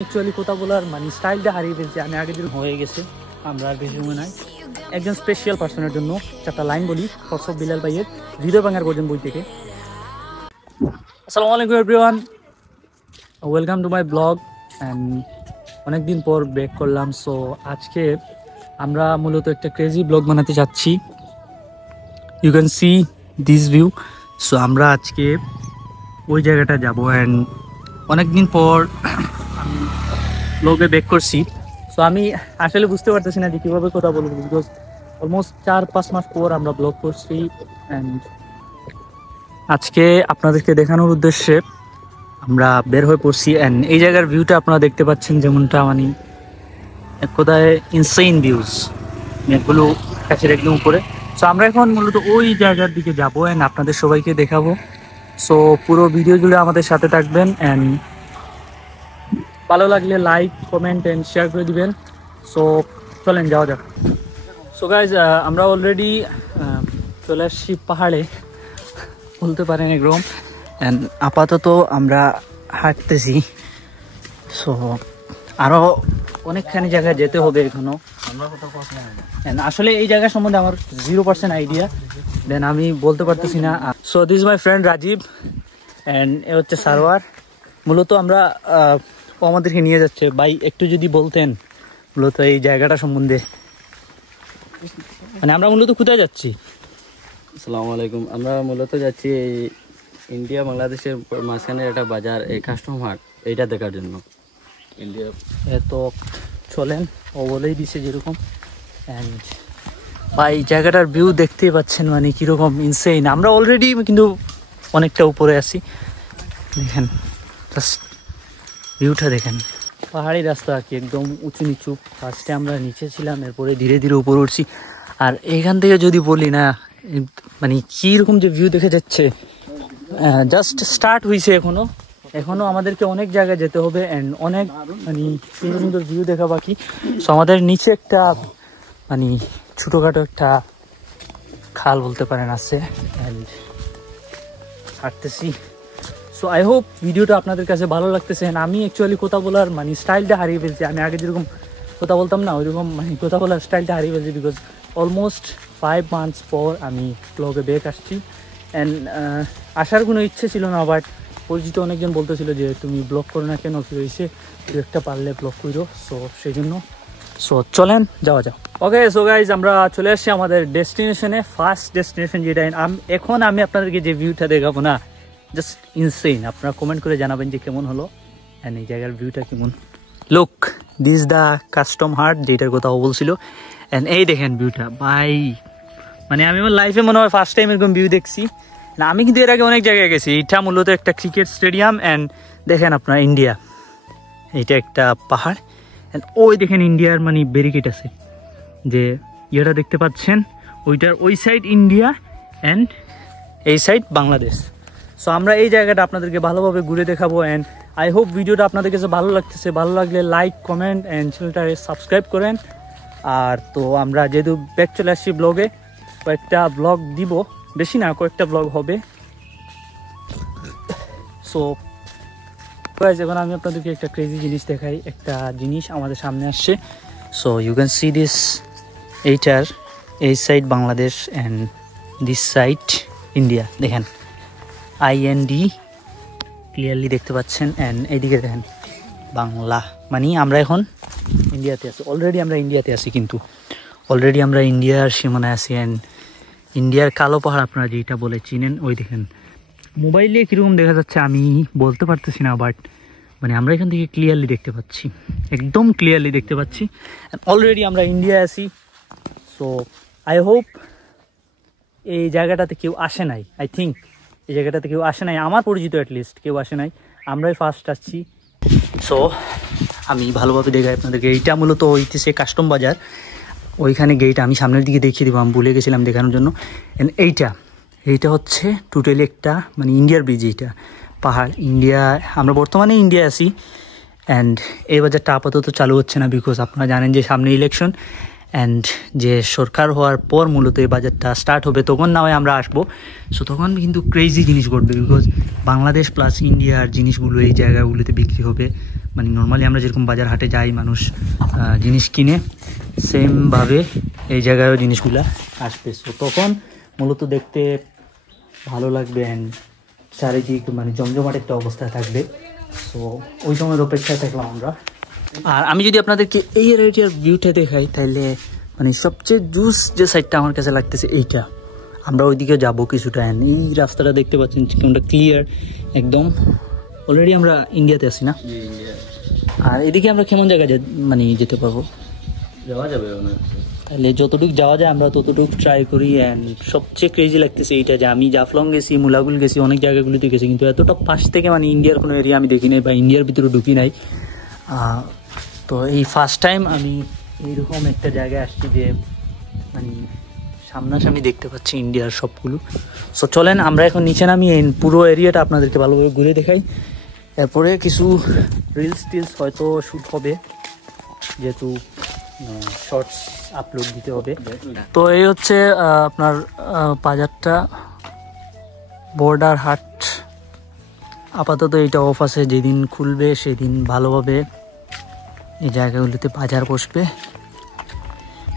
Actually কথা বলার মানে স্টাইলটা হারিয়ে ফেলছে। আমি আগে যেরকম হয়ে গেছে, আমরা আর বেশি সময় নাই। একজন স্পেশাল পার্সনের জন্য চারটা লাইন বলি সব বিলাল ভাইয়ের হৃদয় ভাঙার গর্জন বই থেকে। আসসালামু আলাইকুম everyone, welcome to my blog. And অনেকদিন পর ব্রেক করলাম। সো আজকে আমরা মূলত একটা ক্রেজি ব্লগ বানাতে চাচ্ছি। You can see this view. So আমরা আজকে ওই জায়গাটা যাবো। অ্যান্ড অনেকদিন পর আমি ব্লগে ব্যাক করছি। সো আমি আসলে বুঝতে পারতেছি না যে কীভাবে কথা বলবো, বিকজ অলমোস্ট 4-5 মাস পর আমরা ব্লগ করছি। অ্যান্ড আজকে আপনাদেরকে দেখানোর উদ্দেশ্যে আমরা বের হয়ে পড়ছি। অ্যান্ড এই জায়গার ভিউটা আপনারা দেখতে পাচ্ছেন, যেমনটা মানে এক কথায় ইনসেইন ভিউজ, মেঘগুলো কাছের একদম উপরে। সো আমরা এখন মূলত ওই জায়গার দিকে যাবো অ্যান্ড আপনাদের সবাইকে দেখাবো। সো পুরো ভিডিও জুড়ে আমাদের সাথে থাকবেন। অ্যান্ড ভালো লাগলে লাইক, কমেন্ট অ্যান্ড শেয়ার করে দিবেন। সো চলেন যাওয়া যাক। সো গাইজ, আমরা অলরেডি চলে আসছি পাহাড়ে বলতে পারেন একরকম। অ্যান্ড আপাতত আমরা হাঁটতেছি। সো আরও অনেকখানি জায়গায় যেতে হবে এখনও। আসলে এই জায়গা সম্বন্ধে আমার 0% আইডিয়া, দেন আমি বলতে পারতেছি না। So this my friend Rajib and এ হচ্ছে সারোয়ার। মূলত আমরা ও আমাদেরকে নিয়ে যাচ্ছে। ভাই একটু যদি বলতেন মূলত এই জায়গাটা সম্বন্ধে, মানে আমরা মূলত কোথায় যাচ্ছি? আসসালামু আলাইকুম। আমরা মূলত যাচ্ছি এই ইন্ডিয়া বাংলাদেশের মাঝখানে একটা বাজার, এই কাস্টম হাট, এইটা দেখার জন্য। ইন্ডিয়া তো চলেন, ও বলেই দিছে যেরকম। অ্যান্ড ভাই জায়গাটার ভিউ দেখতেই পাচ্ছেন, মানে কীরকম ইনসেইন। আমরা অলরেডি কিন্তু অনেকটা উপরে আছি, দেখেন জাস্ট ভিউটা দেখেন। পাহাড়ি রাস্তা আর কি, একদম উঁচু নিচু। ফার্স্টে আমরা নিচে ছিলাম, এরপরে ধীরে ধীরে উপরে উঠছি। আর এখান থেকে যদি বলি না, মানে কীরকম যে ভিউ দেখে যাচ্ছে, জাস্ট স্টার্ট হয়েছে। এখনও আমাদেরকে অনেক জায়গায় যেতে হবে অ্যান্ড অনেক মানে সুন্দর সুন্দর ভিউ দেখা বাকি। সো আমাদের নিচে একটা মানে ছোটোখাটো একটা খাল বলতে পারেন আছে, অ্যান্ড হাঁটতেছি। সো আই হোপ ভিডিওটা আপনাদের কাছে ভালো লাগতেছে। আমি অ্যাকচুয়ালি কথা বলার মানে স্টাইলটা হারিয়ে ফেলছি। আমি আগে যেরকম কথা বলতাম না, ওইরকম মানে কথা বলার স্টাইলটা হারিয়ে ফেলছি, বিকজ অলমোস্ট 5 মান্থস পর আমি ব্লগে ব্যাক আসছি। অ্যান্ড আসার কোনো ইচ্ছে ছিল না, বাট পরিচিত অনেকজন বলতেছিল যে তুমি ব্লগ করো না কেন, কী হয়েছে, দু একটা পারলে ব্লগ করো। সো সেই জন্য সো চলেন যাওয়া যাক। ওকে, সো গাইজ আমরা চলে আসছি আমাদের ডেস্টিনেশনে। ফার্স্ট ডেস্টিনেশন যেটা এখন আমি আপনাদেরকে যে ভিউটা দেখাবো না, জাস্ট ইনসেইন। আপনারা কমেন্ট করে জানাবেন যে কেমন হলো অ্যান্ড এই জায়গার ভিউটা কেমন। লুক, দিস দ্য কাস্টম হাট, যেটার কথা বলছিল। অ্যান্ড এই দেখেন ভিউটা ভাই, মানে আমি আমার লাইফে মনে হয় ফার্স্ট টাইম এরকম ভিউ দেখছি না। আমি কিন্তু এর আগে অনেক জায়গায় গেছি। এটা মূলত একটা ক্রিকেট স্টেডিয়াম। অ্যান্ড দেখেন আপনার ইন্ডিয়া, এইটা একটা পাহাড়। অ্যান্ড ওই দেখেন ইন্ডিয়ার মানে ব্যারিকেড আছে, যে ইয়েটা দেখতে পাচ্ছেন, ওইটার ওই সাইড ইন্ডিয়া অ্যান্ড এই সাইড বাংলাদেশ। সো আমরা এই জায়গাটা আপনাদেরকে ভালোভাবে ঘুরে দেখাবো। অ্যান্ড আই হোপ ভিডিওটা আপনাদের কাছে ভালো লাগতেছে। ভালো লাগলে লাইক, কমেন্ট অ্যান্ড চ্যানেলটা সাবস্ক্রাইব করেন। আর তো আমরা যেহেতু ব্যাক চলে আসছি ব্লগে, কয়েকটা ব্লগ দিব, বেশি না, কয়েকটা ব্লগ হবে। সো গাইস, এখন আমি আপনাদেরকে একটা ক্রেজি জিনিস দেখাই। একটা জিনিস আমাদের সামনে আসছে। So you can see this, এইটার এই side Bangladesh and this side India. দেখেন IND ক্লিয়ারলি দেখতে পাচ্ছেন। অ্যান্ড এইদিকে দেখেন বাংলা, মানে আমরা এখন ইন্ডিয়াতে আছি। অলরেডি আমরা ইন্ডিয়াতে আছি, কিন্তু অলরেডি আমরা ইন্ডিয়ার সীমানায় আছি। অ্যান্ড ইন্ডিয়ার কালো পাহাড় আপনারা যেটা বলে চিনেন, ওই দেখেন। মোবাইলে কীরকম দেখা যাচ্ছে আমি বলতে পারতেছি না, বাট মানে আমরা এখান থেকে ক্লিয়ারলি দেখতে পাচ্ছি, একদম ক্লিয়ারলি দেখতে পাচ্ছি। অলরেডি আমরা ইন্ডিয়ায় আছি। সো আই হোপ এই জায়গাটাতে কেউ আসে নাই। আই থিঙ্ক এই জায়গাটাতে কেউ আসে নাই, আমার পরিচিত অ্যাটলিস্ট কেউ আসে নাই। আমরাই ফার্স্ট আসছি। সো আমি ভালোভাবে দেখাই আপনাদেরকে। এইটা মূলত হইতেছে কাস্টম বাজার, ওইখানে গেট আমি সামনের দিকে দেখিয়ে দেবো, আমি ভুলে গেছিলাম দেখানোর জন্য। এইটা হচ্ছে টোটালি একটা মানে ইন্ডিয়ার ব্রিজ। এইটা পাহাড়, ইন্ডিয়া, আমরা বর্তমানে ইন্ডিয়া আছি। অ্যান্ড এই বাজারটা আপাতত চালু হচ্ছে না, বিকজ আপনারা জানেন যে সামনে ইলেকশন। অ্যান্ড যে সরকার হওয়ার পর মূলত এই বাজারটা স্টার্ট হবে, তখন না হয় আমরা আসবো। সো তখন কিন্তু ক্রেজি জিনিস ঘটবে, বিকজ বাংলাদেশ প্লাস ইন্ডিয়ার জিনিসগুলো এই জায়গাগুলোতে বিক্রি হবে। মানে নর্মালি আমরা যেরকম বাজার হাটে যাই মানুষ জিনিস কিনে, সেমভাবে এই জায়গায়ও জিনিসগুলা আসবে। সো তখন মূলত দেখতে ভালো লাগবে অ্যান্ড চারিদিক মানে জমজমাট একটা অবস্থায় থাকবে। সো ওই সময়ের অপেক্ষায় থাকলাম আমরা। আর আমি যদি আপনাদেরকে এই এরিয়ার ভিউটা দেখাই, তাহলে মানে সবচেয়ে জুস যে সাইডটা আমার কাছে লাগতেছে এইটা। আমরা ওইদিকে যাবো কিছুটা, অ্যান্ড এই রাস্তাটা দেখতে পাচ্ছেন কোনটা ক্লিয়ার একদম। অলরেডি আমরা ইন্ডিয়াতে আছি না? আর এদিকে আমরা কেমন জায়গায় মানে যেতে পারবো? যাওয়া যাবে তাহলে যতটুকু যাওয়া যায় আমরা ততটুকু ট্রাই করি। অ্যান্ড সবচেয়ে ক্রেজি লাগতেছে এইটা যে আমি জাফলং গেছি, মুলাগুল গেছি, অনেক জায়গাগুলিতে গেছি, কিন্তু এতটা পাশ থেকে মানে ইন্ডিয়ার কোনো এরিয়া আমি দেখি নাই বা ইন্ডিয়ার ভিতরে ঢুকি নাই। তো এই ফার্স্ট টাইম আমি এইরকম একটা জায়গায় আসছি যে মানে সামনাসামনি দেখতে পাচ্ছি ইন্ডিয়ার সবগুলো। সো চলেন আমরা এখন নিচে নামি পুরো এরিয়াটা আপনাদেরকে ভালোভাবে ঘুরে দেখাই। এরপরে কিছু রিলস টিলস হয়তো শ্যুট হবে, যেহেতু শর্টস আপলোড দিতে হবে। তো এই হচ্ছে আপনার বাজারটা, বর্ডার হাট। আপাতত এইটা অফ আছে, যেদিন খুলবে সেদিন ভালোভাবে এই জায়গাগুলিতে বাজার বসবে।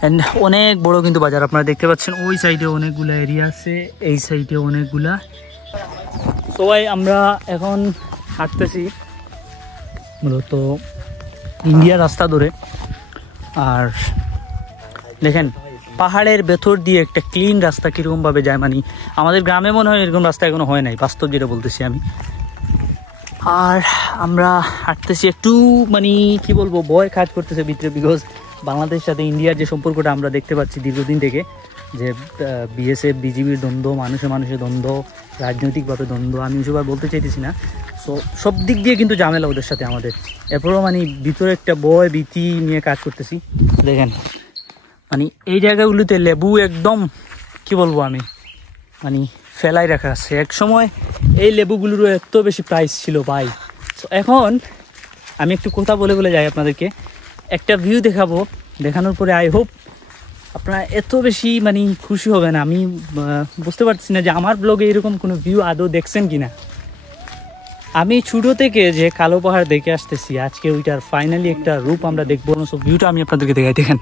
অ্যান্ড অনেক বড় কিন্তু বাজার, আপনারা দেখতে পাচ্ছেন ওই সাইডে অনেকগুলা এরিয়া আছে, এই সাইডে অনেকগুলা। সবাই আমরা এখন হাঁটতেছি মূলত ইন্ডিয়ার রাস্তা ধরে। আর দেখেন পাহাড়ের ভেতর দিয়ে একটা ক্লিন রাস্তা কিরকম ভাবে যায়, মানে আমাদের গ্রামে মনে হয় এরকম রাস্তা এখনো হয় নাই, বাস্তব যেটা বলতেছি আমি। আর আমরা হাঁটতেছি, একটু মানে কি বলবো, ভয় কাজ করতেছে ভিতরে, বিকজ বাংলাদেশের সাথে ইন্ডিয়ার যে সম্পর্কটা আমরা দেখতে পাচ্ছি দীর্ঘদিন থেকে, যে বিএসএফ বিজিবির দ্বন্দ্ব, মানুষের দ্বন্দ্ব, রাজনৈতিকভাবে দ্বন্দ্ব, আমি ওইসব আর বলতে চাইতেছি না। সো সব দিক দিয়ে কিন্তু ঝামেলা ওদের সাথে আমাদের। এরপরও মানে ভিতরে একটা ভয় ভীতি নিয়ে কাজ করতেছি। দেখেন মানে এই জায়গাগুলিতে লেবু একদম কি বলবো আমি, মানে ফেলাই রাখা আছে। এক সময় এই লেবুগুলোরও এত বেশি প্রাইস ছিল ভাই। সো এখন আমি একটু কথা বলে বলে যাই আপনাদেরকে, একটা ভিউ দেখাবো, দেখানোর পরে আই হোপ আপনারা এত বেশি মানে খুশি হবেন। আমি বুঝতে পারছি না যে আমার ব্লগে এরকম কোনো ভিউ আদৌ দেখছেন কিনা। আমি ছোটো থেকে যে কালো পাহাড় দেখে আসতেছি, আজকে ওইটার ফাইনালি একটা রূপ আমরা দেখবো। সো ভিউটা আমি আপনাদেরকে দেখাই, দেখেন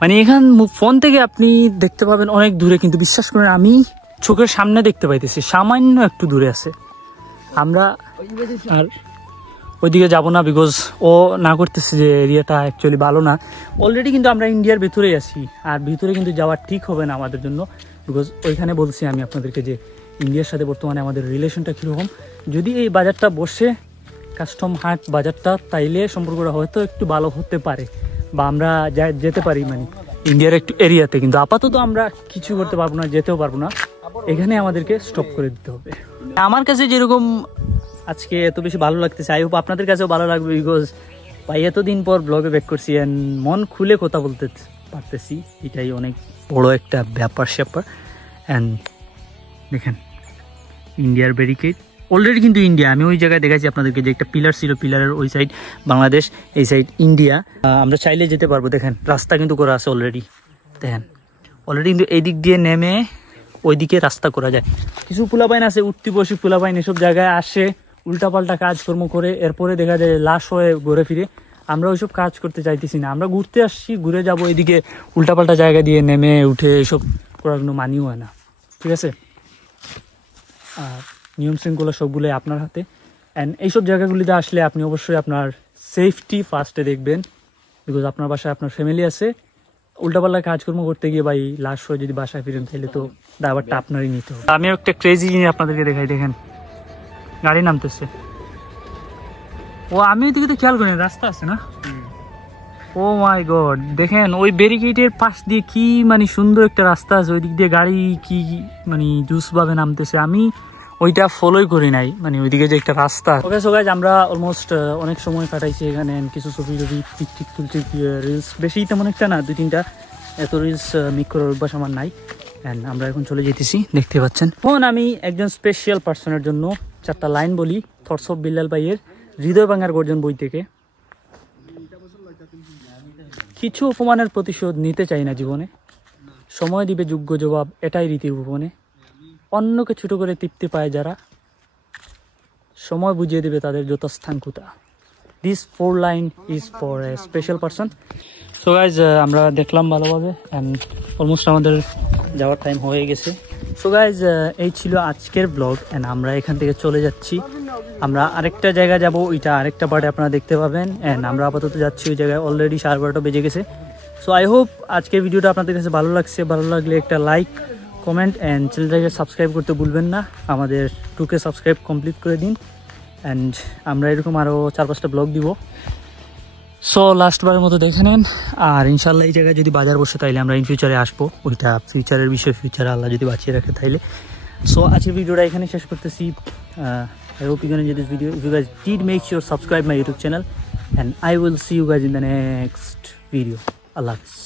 মানে এখান ফোন থেকে আপনি দেখতে পাবেন অনেক দূরে, কিন্তু বিশ্বাস করেন আমি চোখের সামনে দেখতে পাইতেছি, সামান্য একটু দূরে আছে। আমরা আর ওইদিকে যাব না, বিকজ ও না করতেছে যে এরিয়াটা অ্যাকচুয়ালি ভালো না। অলরেডি কিন্তু আমরা ইন্ডিয়ার ভিতরেই আছি, আর ভিতরে কিন্তু যাওয়া ঠিক হবে না আমাদের জন্য, বিকজ ওইখানে বলছি আমি আপনাদেরকে যে ইন্ডিয়ার সাথে বর্তমানে আমাদের রিলেশনটা কীরকম। যদি এই বাজারটা বসে, কাস্টম হাট বাজারটা, তাইলে সম্পর্কটা হয়তো একটু ভালো হতে পারে, বা আমরা যেতে পারি মানে ইন্ডিয়ার একটু এরিয়াতে। কিন্তু আপাতত আমরা কিছু করতে পারবো না, যেতেও পারবো না, এখানে আমাদেরকে স্টপ করে দিতে হবে। আমার কাছে যেরকম আজকে এত বেশি ভালো লাগতেছে, আই হোপ আপনাদের কাছেও ভালো লাগবে, বিকজ ভাই এতদিন পর ব্লগে ব্যাক করছি অ্যান্ড মন খুলে কথা বলতে পারতেছি, এটাই অনেক বড় একটা ব্যাপার স্যাপার। অ্যান্ড দেখেন ইন্ডিয়ার ব্যারিকেড অলরেডি কিন্তু ইন্ডিয়া, আমি ওই জায়গায় দেখাচ্ছি আপনাদেরকে যে একটা পিলার ছিল, পিলারের ওই সাইড বাংলাদেশ, এই সাইড ইন্ডিয়া। আমরা চাইলে যেতে পারবো, দেখেন রাস্তা কিন্তু করা আছে অলরেডি, দেখেন অলরেডি কিন্তু এই দিক দিয়ে নেমে ওইদিকে রাস্তা করা যায়। কিছু পোলাপাইন আছে উঠতি বসি পোলাপাইন, এসব জায়গায় আসে উল্টাপাল্টা কাজকর্ম করে, এরপরে দেখা যায় লাশ হয়ে ঘুরে ফিরে। আমরা ওইসব কাজ করতে চাইতেছি না, আমরা ঘুরতে আসছি, ঘুরে যাব, এদিকে উল্টাপাল্টা জায়গা দিয়ে নেমে উঠে এসব করার কোনো মানিও হয় না, ঠিক আছে? আর নিয়ম শৃঙ্খলা সবগুলোই আপনার হাতে। অ্যান্ড এইসব জায়গাগুলিতে আসলে আপনি অবশ্যই আপনার সেফটি ফার্স্টে দেখবেন, বিকজ আপনার বাসায় আপনার ফ্যামিলি আছে। উল্টাপাল্টা কাজকর্ম করতে গিয়ে ভাই লাশ হয়ে যদি বাসায় ফিরেন, তাহলে তো দায়ভারটা আপনারই নিতে হবে। আমিও একটা ক্রেজি জিনিস আপনাদেরকে দেখাই, দেখেন গাড়ি নামতেছে। ও আমি ওইদিকে তো খেয়াল করি, রাস্তা আছে না? ও মাই গড, দেখেন ওই ব্যারিকেডের পাশ দিয়ে কি মানে সুন্দর একটা রাস্তা আছে, ওই দিক দিয়ে গাড়ি কি মানে জুস ভাবে নামতেছে। আমি ওইটা ফলোই করি নাই, মানে ওইদিকে যে একটা রাস্তা। ওকে সো গাইজ, আমরা অলমোস্ট অনেক সময় কাটাইছি এখানে, কিছু ছবি টবি টিকটিক তুলছি, রিলস বেশি তেমন একটা না, 2-3টা, এত রিলস মেক করার অভ্যাস আমার নাই। অ্যান্ড আমরা এখন চলে যেতেছি, দেখতে পাচ্ছেন। এখন আমি একজন স্পেশাল পার্সনের জন্য 4টা লাইন বলি, থটস অফ বিল্লাল ভাইয়ের হৃদয় ভাঙার গর্জন বই থেকে। কিছু অপমানের প্রতিশোধ নিতে চাই না জীবনে, সময় দিবে যোগ্য জবাব, এটাই রীতির ভুবনে। অন্যকে ছোট করে তৃপ্তি পায় যারা, সময় বুঝিয়ে দেবে তাদের যথাস্থান কোথা। This 4 line is for a special person. So guys আমরা দেখলাম ভালোভাবে অ্যান্ড অলমোস্ট আমাদের যাওয়ার টাইম হয়ে গেছে। সো গাইজ এই ছিল আজকের ব্লগ অ্যান্ড আমরা এখান থেকে চলে যাচ্ছি। আমরা আরেকটা জায়গা যাব, ওইটা আরেকটা পার্টে আপনারা দেখতে পাবেন। অ্যান্ড আমরা আপাতত যাচ্ছি ওই জায়গায়, অলরেডি 12:30 বেজে গেছে। সো আই হোপ আজকের ভিডিওটা আপনাদের কাছে ভালো লাগছে। ভালো লাগলে একটা লাইক, কমেন্ট অ্যান্ড চ্যানেলটাকে সাবস্ক্রাইব করতে ভুলবেন না। আমাদের 2K সাবস্ক্রাইব কমপ্লিট করে দিন অ্যান্ড আমরা এরকম আরও 4-5টা ব্লগ দিব। সো লাস্টবারের মতো দেখে নেন। আর ইনশাল্লাহ এই জায়গায় যদি বাজার বসে তাইলে আমরা ইন ফিউচারে আসবো। ওইটা ফিউচারের বিষয়, ফিউচারে আল্লাহ যদি বাঁচিয়ে রাখে তাইলে। সো আজকের ভিডিওটা এখানে শেষ করতেছি। I hope you're gonna enjoy this video. If you guys did, make sure subscribe my YouTube channel and I will see you guys in the next video. Allah Hafiz.